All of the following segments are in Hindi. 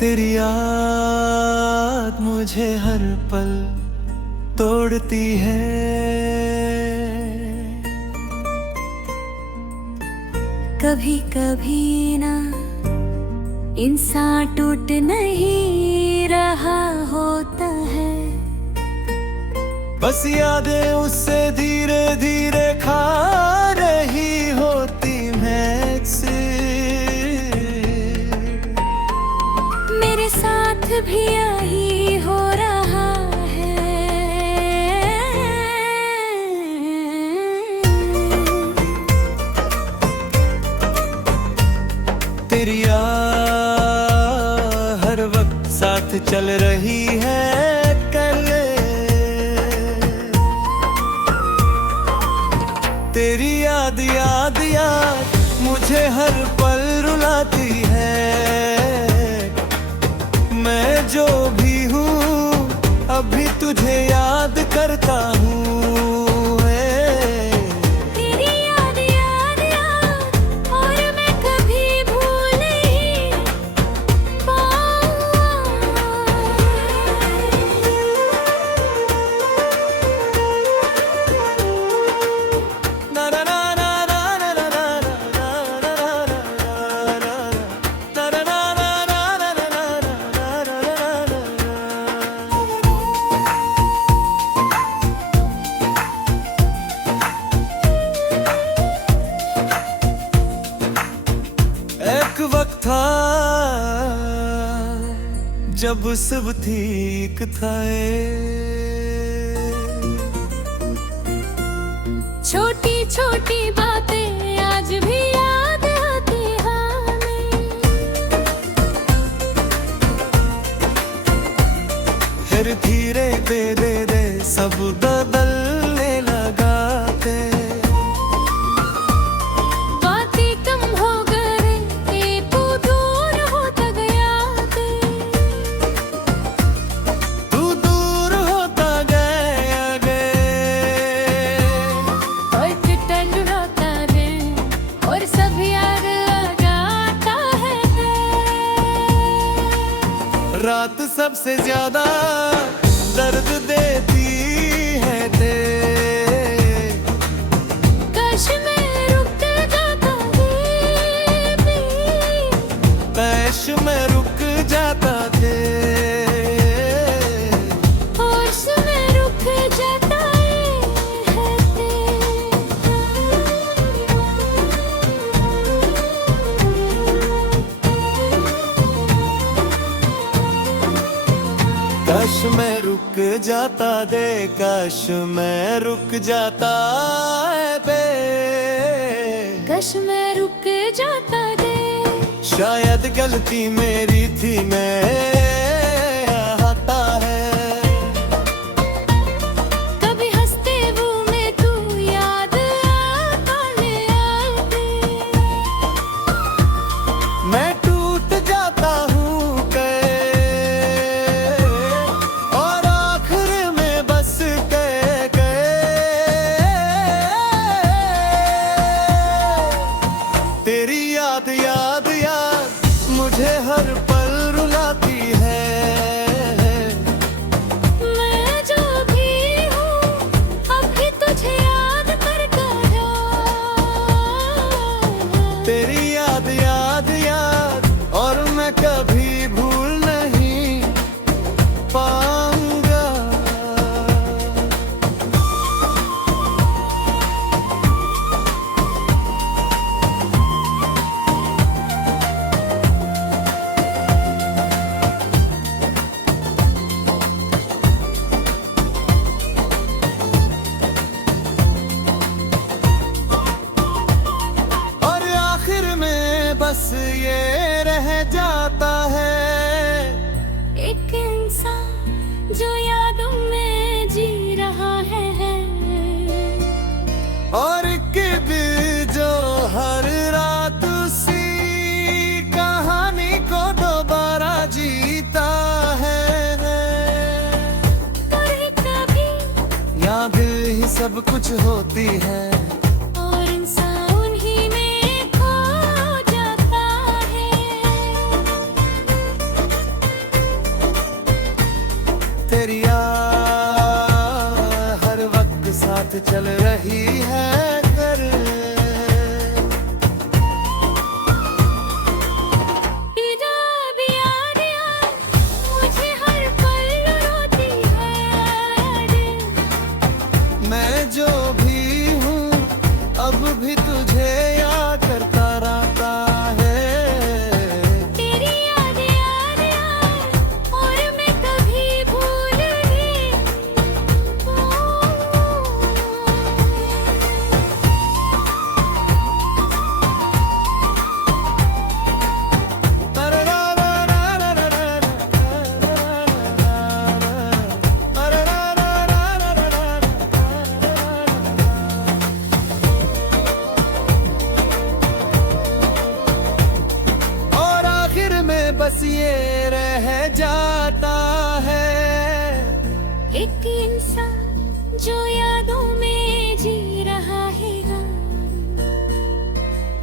तेरी याद मुझे हर पल तोड़ती है। कभी कभी ना इंसान टूट नहीं रहा होता है, बस यादें उससे धीरे धीरे खा रही होती मैक्सी। मेरे साथ भी यही हो रहा है। तेरी याद हर वक्त साथ चल रही है। तेरी याद याद याद मुझे हर पल रुलाती है। मैं जो भी हूँ अभी तुझे याद करता हूँ। तेरी याद याद याद और मैं कभी भूल नहीं पाऊंगा। एक वक्त था जब सब ठीक था। छोटी छोटी बातें आज भी याद आती हमें। फिर धीरे दे दे दे सब बदलने लगा थे। बातें कम हो गए, तू दूर होता गया थे। तू दूर होता गया और टूटन रोता दे और सब याद लगाता है। रात सबसे ज्यादा दर्द देती है ते। काश मैं रुक जाता बेबी, काश मैं रुक जाता थे। और समय रुक जाता है ते। काश मैं रुक जाता दे, काश मैं रुक जाता है बे। काश मैं रुक जाता दे। शायद गलती मेरी थी, मैं आता है। कभी हंसते वो में तू याद आता ले आते। मैं टूट जाता हूँ और आखिर में बस गए। तेरी याद याद याद मुझे हर पल रुलाती है। मैं जो भी हूँ अभी तुझे याद करता हूँ। तेरी याद याद याद और मैं कभी भूल नहीं पाऊंगा। और आखिर में बस ये रह जाता है। एक इंसान जो यादों में जी रहा है। और एक दिल जो हर रात उसी कहानी को दोबारा जीता है। पर कभी यहाँ दिल ही सब कुछ होती है। और इंसान उन्हीं में खो जाता है। साथ चल रही है कर। तेरा भी याद यार, मुझे हर पल रोती है। मैं जो भी हूँ अब भी तुझे याद करता रहता है। तेरी याद याद यार, और मैं कभी भूल नहीं। और आखिर में बस ये रह जाता है एक इंसान जो यादों में जी रहा है।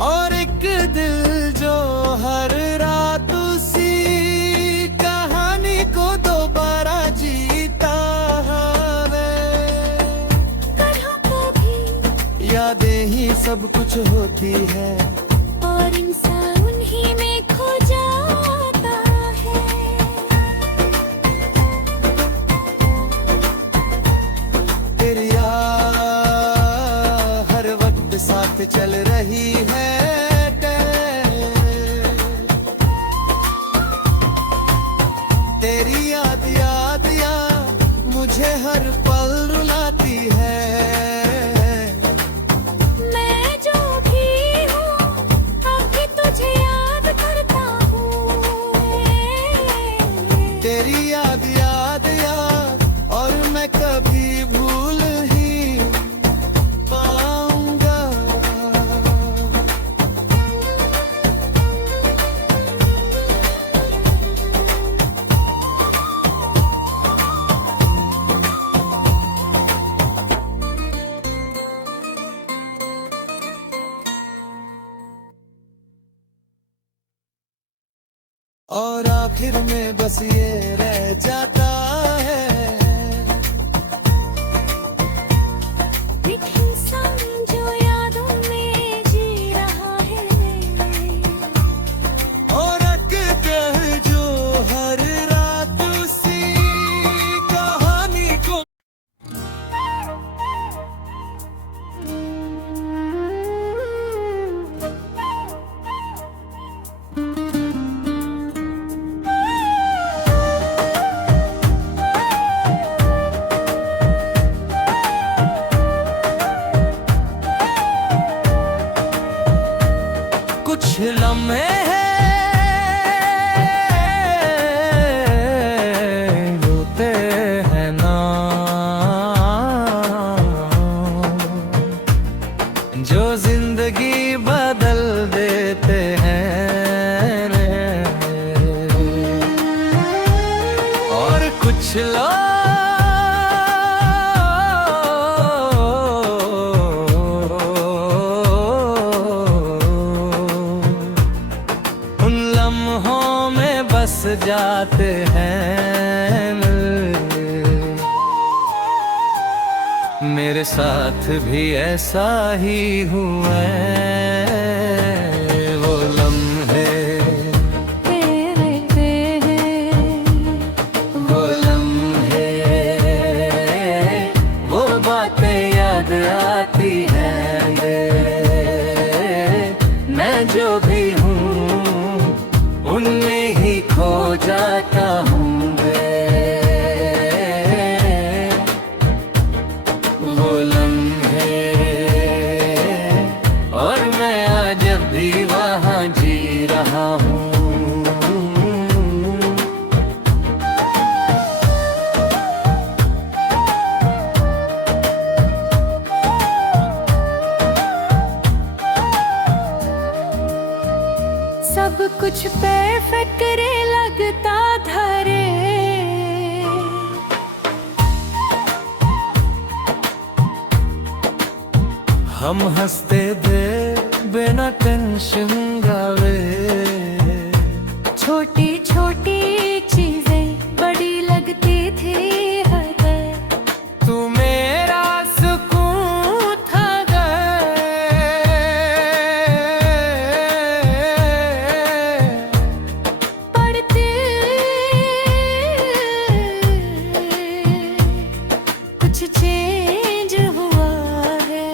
और एक दिल जो हर रात उसी कहानी को दोबारा जीता है। कभी यादें ही सब कुछ होती है और इंसान उन्हीं में खो जाता है। तेरी याद हर वक्त साथ चल रही है। तेरी याद याद याद मुझे हर पल रुलाती है। मैं जो भी हूँ अब भी तुझे याद करता हूँ। तेरी याद याद याद और मैं कभी भूल ही पाऊंगा। और आखिर में बस ये रह जाता है एक इंसान जो यादों में जी रहा है। और अक्सर जो हर रात उसी कहानी को। कुछ लम्हे होते हैं ना जो जिंदगी बदल देते हैं। और कुछ उन लम्हों में बस जाते हैं। मेरे साथ भी ऐसा ही हुआ है। वो लम्हे वो लम्हे वो बातें याद आती हैं। मैं जो भी हूँ उनमें ही खो जाता हूँ। वो लम्हे और मैं आज भी वहाँ जी रहा हूँ। सब कुछ पे फिक्रे लगता धरे। हम हंसते थे बिना टेंशन गावे। छोटी छोटी चीजें बड़ी लगती थी हर पल। तू मेरा सुकून कुछ चेंज हुआ है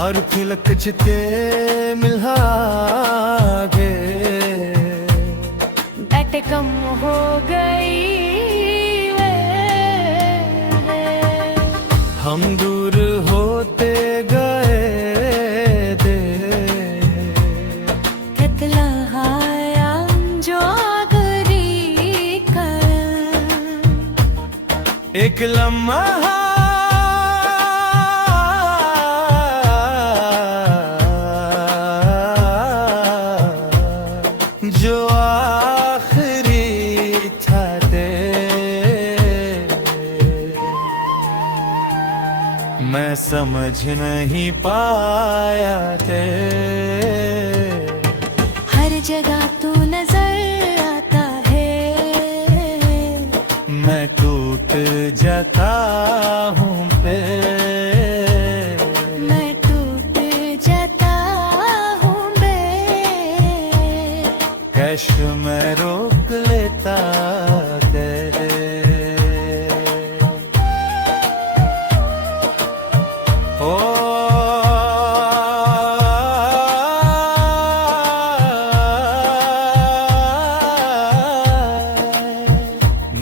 और फिलक चिते मिलागे बैठे कम हो गई वे हम दूर होते गए दे कितला हाया जो आगरी कर एक लम्हा जो आखिरी था दे मैं समझ नहीं पाया थे हर जगह तू नजर आता है मैं टूट जाता हूँ पे मैं टूट जाता हूँ बे कैश में रोक लेता दे ओ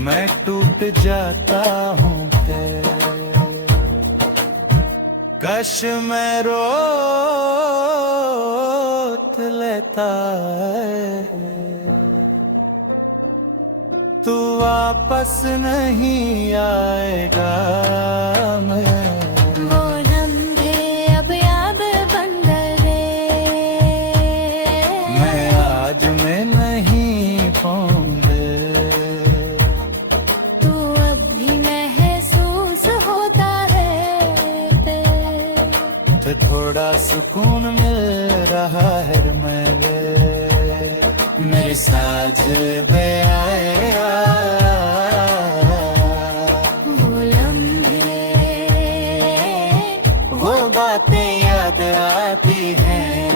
मैं टूट जाता हूँ कश में रोक लेता है तू वापस नहीं आएगा मैं वो लम्हे अब याद बन गए मैं आज में नहीं पाऊंगा तू अब भी महसूस होता है तो थोड़ा सुकून मिल रहा है मेरे साथ बे आया वो लम्हे वो बातें याद आती हैं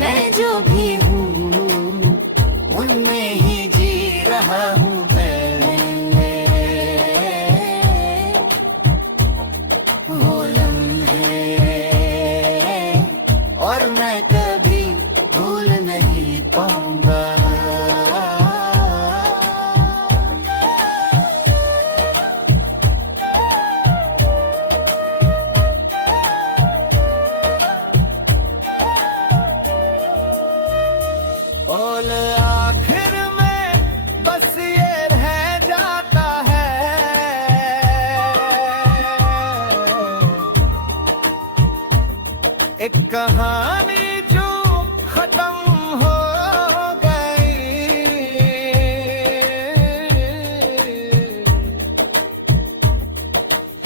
मैं जो भी हूँ उनमें ही जी रहा हूँ वो लम्हे और मैं कभी भूल नहीं पाऊंगा और आखिर में बस ये रह जाता है एक कहानी जो खत्म हो गई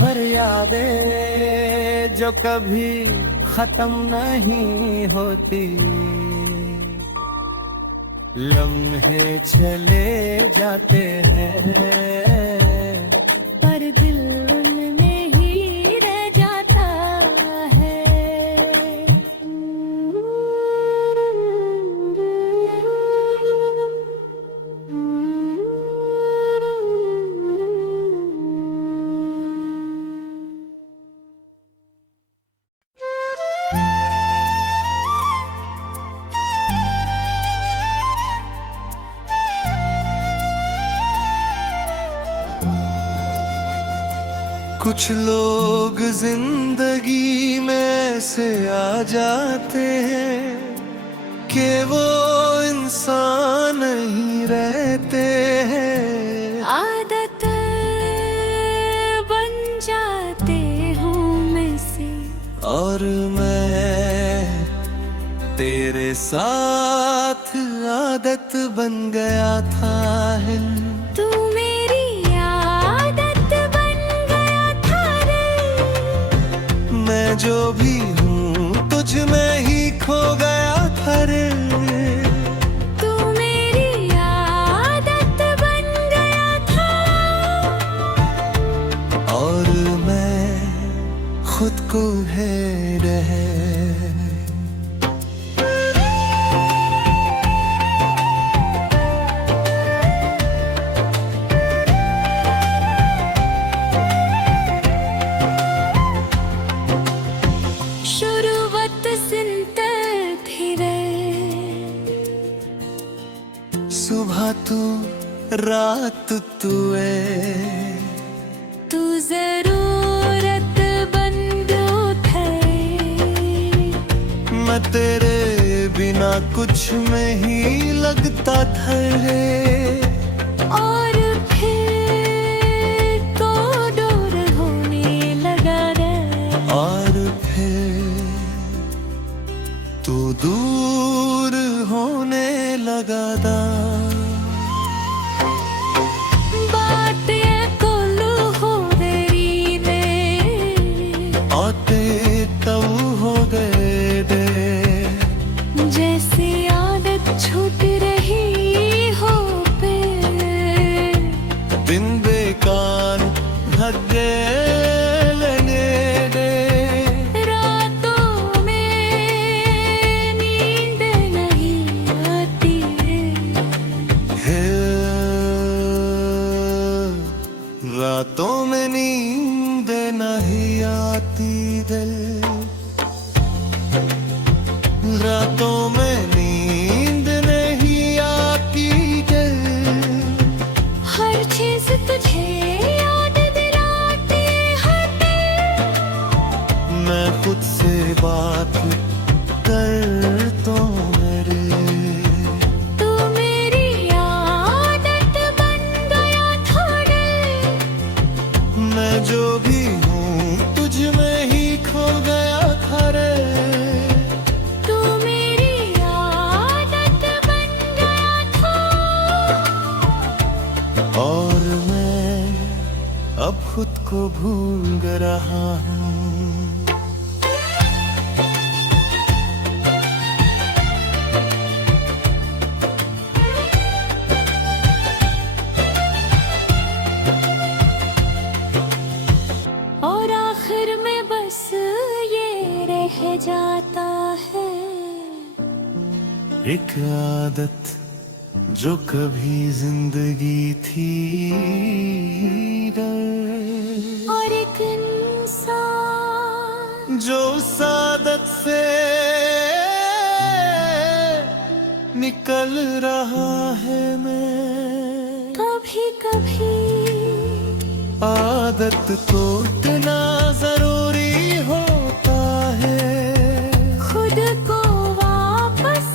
पर यादें जो कभी खत्म नहीं होती लम्हे चले जाते हैं पर दिल उनमें ही रह जाता है कुछ लोग जिंदगी में से आ जाते हैं कि वो इंसान नहीं रहते हैं आदत बन जाते हूँ मैं से और मैं तेरे साथ आदत बन गया था है तू मेरी आदत बन गया था रे मैं जो भी हूँ तुझ में ही खो गया था रे तू मेरी आदत बन गया था और मैं खुद को है रहे तुए तू जरूरत बंदो थे मैं तेरे बिना कुछ में ही लगता था रे और फिर तो दूर होने लगा रे और फिर तू दूर होने लगा दा बातें कोलू हो तेरी ने आते तब हो गए दे जैसे आदत छूट रही हो पे दिन बेकार भागे लेने दे रातों में नींद नहीं आती है रातों में नींद नहीं आती दिल रातों में नींद नहीं आती दिल हर चीज तुझे याद दिलाती है मैं खुद से बात कर तो मेरे तू मेरी आदत बन गया था दिल मैं जो भी हूँ तुझ में ही खो गया था रे तू मेरी आदत बन गया था और मैं अब खुद को भूल रहा हूँ और आखिर में बस ये रह जाता है एक आदत जो कभी जिंदगी थी रे। और एक इंसान जो उस आदत से निकल रहा है मैं कभी कभी आदत तोड़ना जरूरी होता है खुद को वापस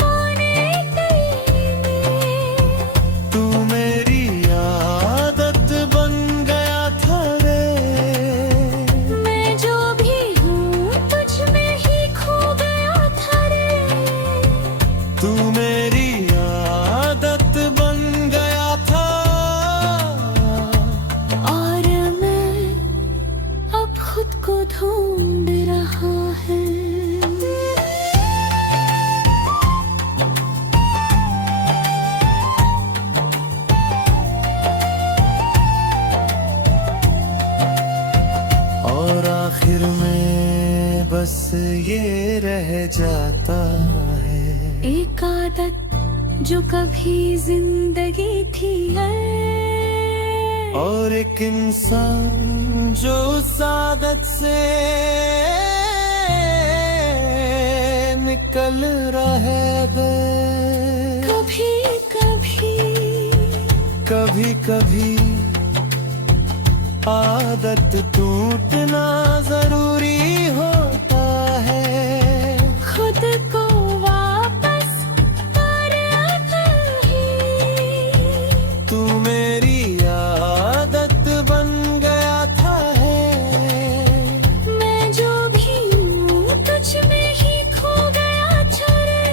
पाने के लिए तू मेरी आदत बन गया था रे मैं जो भी हूँ तुझ में ही खो गया था रे तू मेरी आदत बन गया था और मैं अब खुद को ढूंढ रहा है और आखिर में बस ये रह जाता है एक आदत जो कभी जिंदगी थी है और एक इंसान जो उस आदत से निकल रहे बे कभी कभी कभी कभी आदत टूटना जरूरी होता है खुद को वापस पाना ही तू मेरी आदत बन गया था है मैं जो भी हूँ तुझ में ही खो गया था रे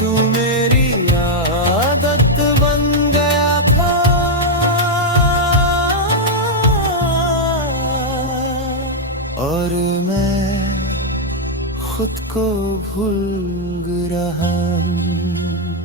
तू मेरी आदत बन गया था और मैं खुद को भूल रहा हूँ